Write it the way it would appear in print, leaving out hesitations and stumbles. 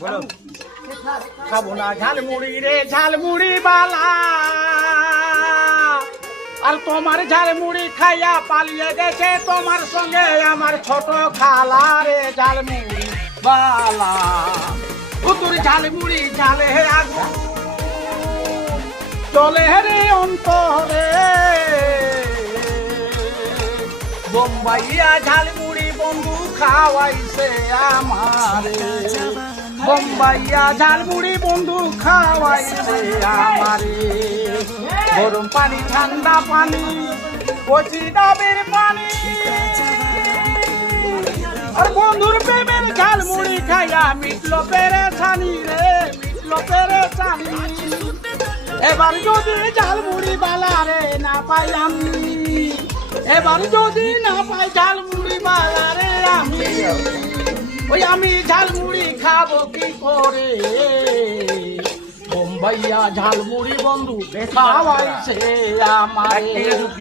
বলো খাবো না ঝালমুড়ি রে ঝালমুড়ি বালা আর তোমার ঝালমুড়ি খাইয়া পালিয়ে গেছে তোমার সঙ্গে আমার ছোট খালা রে ঝালমুড়ি বালা তোর ঝালমুড়ি ঝালে আগুন চলে রে অন্তরে বোম্বাইয়া ঝালমুড়ি বন্ধু খাওয়াইছে আমারে বোম্বাইয়া ঝালমুড়ি বন্ধু খাওয়াইছে আমারে গরম পানি ঠান্ডা পানি কচি ডাবের পানি আর বন্ধুর প্রেমের ঝালমুড়ি খাইয়া মিটলো পেরেছানি রে মিটলো পেরেছানি এবার যদি ঝালমুড়ি বালা রে না পাই আমি এবার যদি না পাই ঝালমুড়ি বালা রে ওই আমি ঝালমুড়ি খাবো কি করে বোম্বাইয়া ঝালমুড়ি বন্ধু খাওয়াইছে আমার